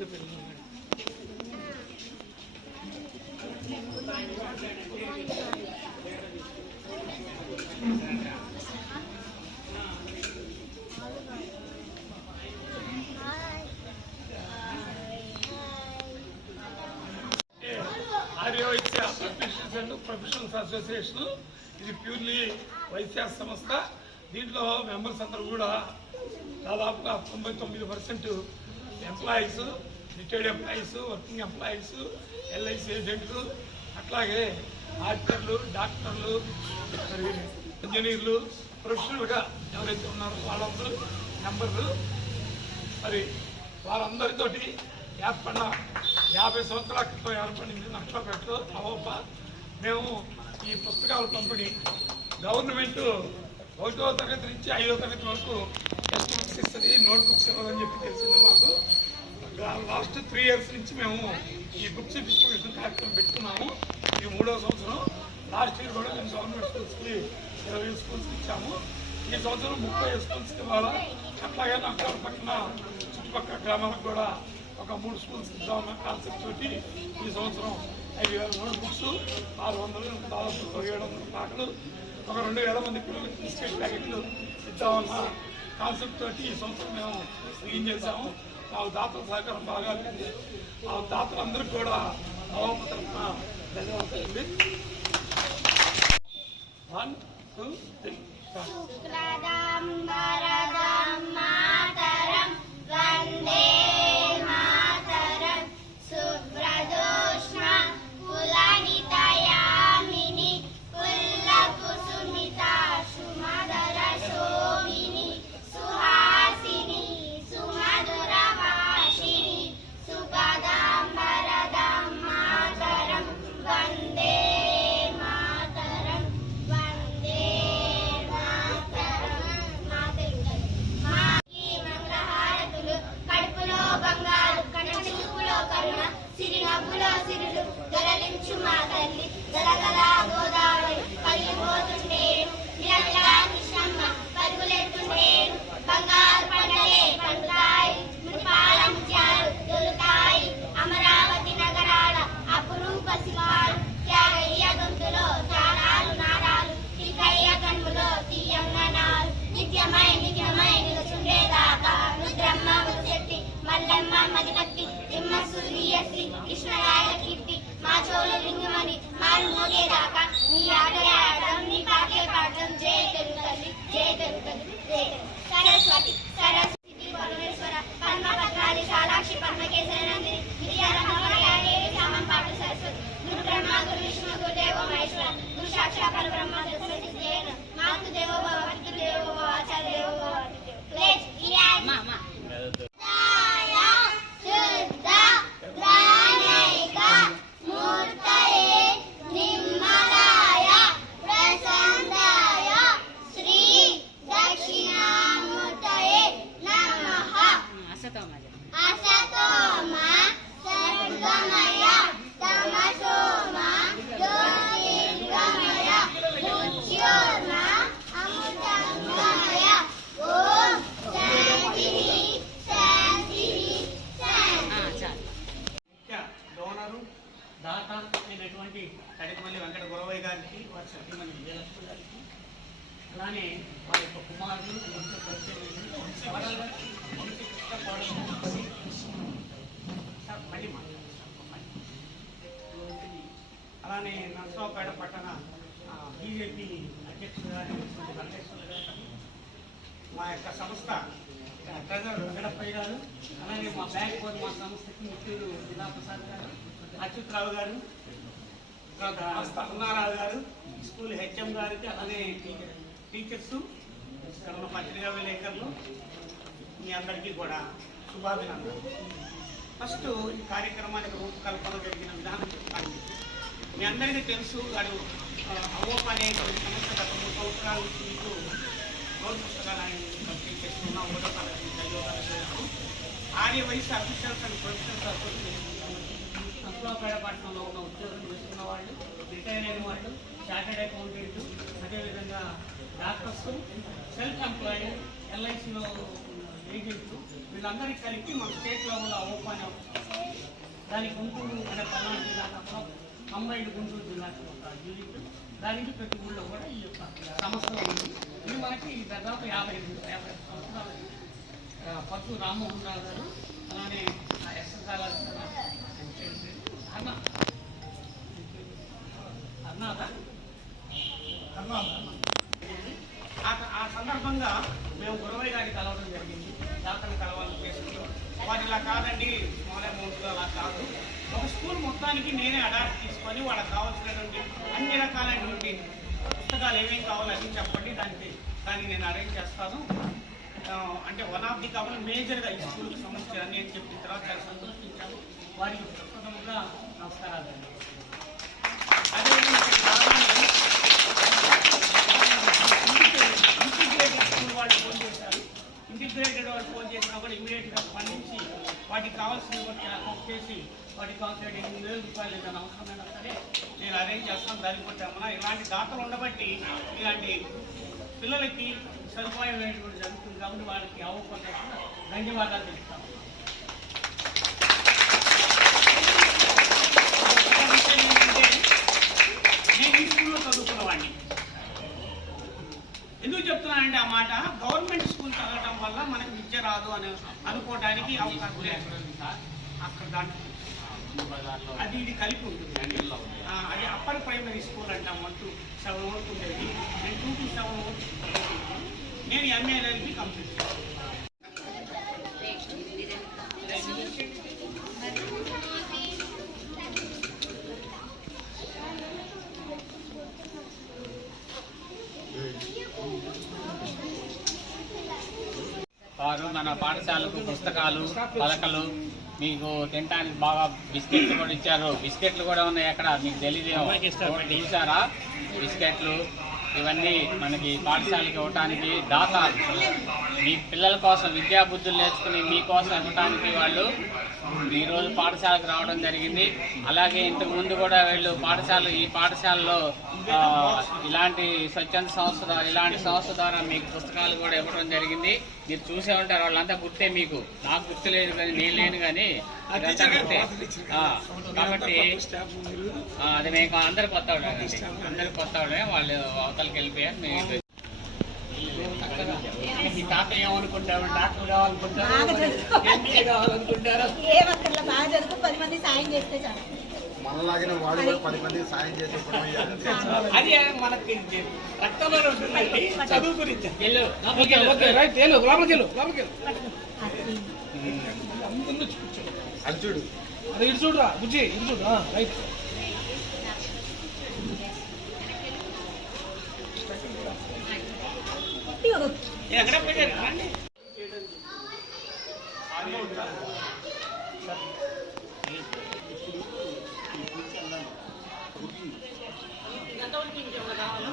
పాప Arya professionals and professionals association. ఇది purely వైద్య సంస్థ. దీంట్లో మెంబర్స్ అందరూ కూడా దాదాపుగా తొంభై తొమ్మిది percent employees. Retired employees working employees LIC ఏజెంట్లు అట్లాగే ఆడిటర్లు డాక్టర్లు మరి ఇంజనీర్లు ప్రొఫెషనల్గా ఎవరైతే ఉన్నారో వాళ్ళందరూ నెంబర్లు. మరి వారందరితోటి ఏర్పడిన యాభై సంవత్సరాల క్రితం ఏర్పడింది నక్షలపేటలో అవప్ప మేము ఈ పుస్తకాల పంపిణీ గవర్నమెంట్ ఒకటో తరగతి నుంచి ఐదో తరగతి వరకు టెక్స్ట్ బుక్స్ ఇస్తుంది నోట్ బుక్స్ ఇవ్వదని చెప్పి తెలిసింది మాకు. లాస్ట్ త్రీ ఇయర్స్ నుంచి మేము ఈ బుక్స్ డిస్ట్రిబ్యూషన్ కార్యక్రమం పెట్టుకున్నాము. ఈ మూడో సంవత్సరం లాస్ట్ ఇయర్ కూడా మేము గవర్నమెంట్ స్కూల్స్కి ఇరవై స్కూల్స్కి ఇచ్చాము. ఈ సంవత్సరం ముప్పై స్కూల్స్కి ఇవ్వాలా? అట్లాగే అక్కడ పక్కన చుట్టుపక్కల గ్రామాలకు కూడా ఒక మూడు స్కూల్స్ ఇద్దామన్న కాన్సెప్ట్ తోటి ఈ సంవత్సరం ఐదు వేల మూడు బుక్స్ ఆరు వందలు దాదాపు ఏడు వందల పాటలు ఒక రెండు వేల మంది పిల్లలకి బిస్కెట్ ప్యాకెట్లు ఇద్దామన్న కాన్సెప్ట్ తోటి ఈ సంవత్సరం మేము బిగిన్ చేశాము ఆ దాతల సహకారం బాగా ఉంది ఆ దాతలందరికీ కూడా నవంబర్ తరఫున ధన్యవాదాలు వన్ టూ త్రీ நான் மோதியதாக்கா நீ யாரையா బీజేపీ అధ్యక్షుడు మా యొక్క సంస్థ ట్రెజర్ వెంకటప్పయ్య గారు అలాగే మా బ్యాంక్ బోర్డు మా సంస్థకి ముఖ్యులు జిల్లా ప్రసాద్ గారు అచ్యుతరావు గారు తర్వాత అరుణారావు గారు స్కూల్ హెచ్ఎం గారికి అలాగే టీచర్స్ ఇక్కడ ఉన్న పత్రికా విలేకరులు మీ అందరికీ కూడా శుభాభినందనలు. ఫస్ట్ ఈ కార్యక్రమానికి రూపకల్పన జరిగిన విధానం చెప్తాను మీ అందరికీ తెలుసు వాడు అవోప్ అనే సమస్య గత మూడు సంవత్సరాల నుంచి మీకు నోట్ పుస్తకాలు పంపిణీ చేస్తున్నాం ఒకటో తరగతి నుంచి ఆర్య వయసు officials and professionals association Naslapeta పట్టణంలో ఉన్న ఉద్యోగం చేస్తున్న వాళ్ళు రిటైర్ అయిన వాళ్ళు చార్టెడ్ అకౌంటెంట్ అదేవిధంగా డాక్టర్స్ సెల్ఫ్ ఎంప్లాయ్ ఎల్ఐసిలో ఏజెంట్లు వీళ్ళందరికీ కలిపి మన స్టేట్ లెవెల్లో ఓపెన్ దానికి ఉంటుంది అనే పల్నాడు కంబైన్డ్ గుంటూరు జిల్లాకి ఒక యూనిట్. దానికి ప్రతి ఊళ్ళో కూడా ఈ యొక్క సంస్థ ఉంది ఇది మనకి దాదాపు యాభై యాభై సంవత్సరాల. పట్టు రామ్మోహన్ రావు గారు అలానే ఆ ఎస్ఎస్ అన్న. అన్నాదా ఆ- ఆ సందర్భంగా మేము గురవయ్య గారికి కలవడం జరిగింది. డాక్టర్ని కలవాలని చేసుకుంటాం వాటిలా కాదండి స్మాల్ అమౌంట్లో అలా కాదు. ఒక స్కూల్ మొత్తానికి నేనే అడాప్ట్ తీసుకొని వాళ్ళకి కావాల్సినటువంటి అన్ని రకాలైనటువంటి పుస్తకాలు ఏమేమి కావాలో అని చెప్పండి. దానికి దాన్ని నేను అరేంజ్ చేస్తాను. అంటే వన్ ఆఫ్ ది కావాలి మేజర్గా ఈ స్కూల్కి సంబంధించి అని నేను చెప్పిన తర్వాత చాలా వారికి ప్రథమంగా నమస్కారాలు ఎనిమిది వేల అవసరమైనా సరే నేను అరేంజ్ చేస్తాను దానికి కొట్టామన్నా ఇలాంటి దాతలు ఉండబట్టి ఇలాంటి పిల్లలకి సదుపాయం అనేటువంటి జరుగుతుంది కాబట్టి వారికి అవకాశం ధన్యవాదాలు తెలుస్తాను నేను ఎందుకు చెప్తున్నానంటే ఆ మాట గవర్నమెంట్ స్కూల్ చదవడం వల్ల మనకు విద్య రాదు అని అనుకోవడానికి అవకాశం లేదు. అక్కడ దాంట్లో అది ఇది కలిపి ఉంటుంది. ఆ, అది అప్పర్ ప్రైమరీ స్కూల్ అంటాం వన్ టు సెవెన్ వరకు ఉండేది నేను టూ టు సెవెన్ వరకు నేను ఎంఏఎల్ఎల్బి కంప్లీట్ వారు మన పాఠశాలకు పుస్తకాలు పలకలు మీకు తినడానికి బాగా బిస్కెట్లు కూడా ఇచ్చారు. బిస్కెట్లు కూడా ఉన్నాయి అక్కడ మీకు తెలియదు చూసారా? బిస్కెట్లు ఇవన్నీ మనకి పాఠశాలకు ఇవ్వటానికి దాత మీ పిల్లల కోసం విద్యా బుద్ధులు నేర్చుకుని మీకోసం ఇవ్వటానికి వాళ్ళు ఈరోజు పాఠశాలకు రావడం జరిగింది. అలాగే ఇంతకు ముందు కూడా వీళ్ళు పాఠశాల ఈ పాఠశాలలో ఇలాంటి స్వచ్ఛంద సంస్థ ఇలాంటి సంస్థ ద్వారా మీకు పుస్తకాలు కూడా ఇవ్వడం జరిగింది. మీరు చూసే ఉంటారు వాళ్ళంతా గుర్తే మీకు. నాకు గుర్తులేదు కానీ నేను లేను కానీ గుర్తే. కాబట్టి అది మేము అందరు కొత్త వాళ్ళే అందరు కొత్త వాళ్ళే వాళ్ళు అవతలకి వెళ్ళిపోయారు మేము మీ తాత ఏమనుకుంటారు డాక్టర్ కావాలనుకుంటారు ఎంబీఏ కావాలనుకుంటారు. ఏమక్కర్లా బాగా చదువు పది మంది సాయం చేస్తే చాలు. మనలాగిన వాడు పది మంది సాయం చేసి. అది మనకి ఉంటుందండి చదువు గురించి. వెళ్ళు ఓకే ఓకే రైట్ వెళ్ళు లోపలికి వెళ్ళు లోపలికి వెళ్ళు. అది చూడు. అది ఇటు చూడురా బుజ్జి ఇటు చూడు రైట్. రండి. ఎంతవరకు ఇంకేమైనా కావాలా?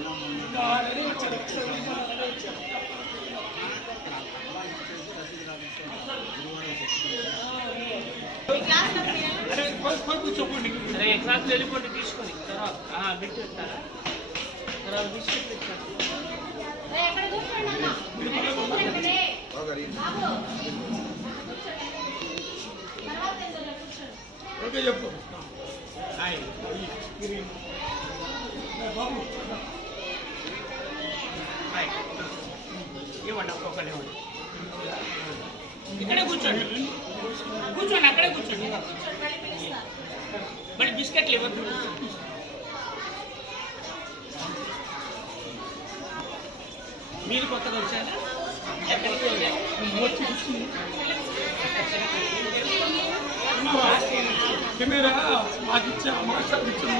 అరే పోయి పోయి కూర్చోకండి అరే క్లాస్ వెళ్ళిపోండి ఓకే చెప్పు హాయ్ బాబు హాయ్ ఇవ్వండి ఒక్కొక్కరు ఇవ్వండి ఇక్కడే కూర్చోండి కూర్చోండి అక్కడే కూర్చోండి మళ్ళీ బిస్కెట్లు ఇవ్వద్దు మీరు కొత్తగా వచ్చారా ఎక్కడికి వెళ్ళారు కెమెరా మాకు ఇచ్చే మాస్టర్ ఇచ్చిన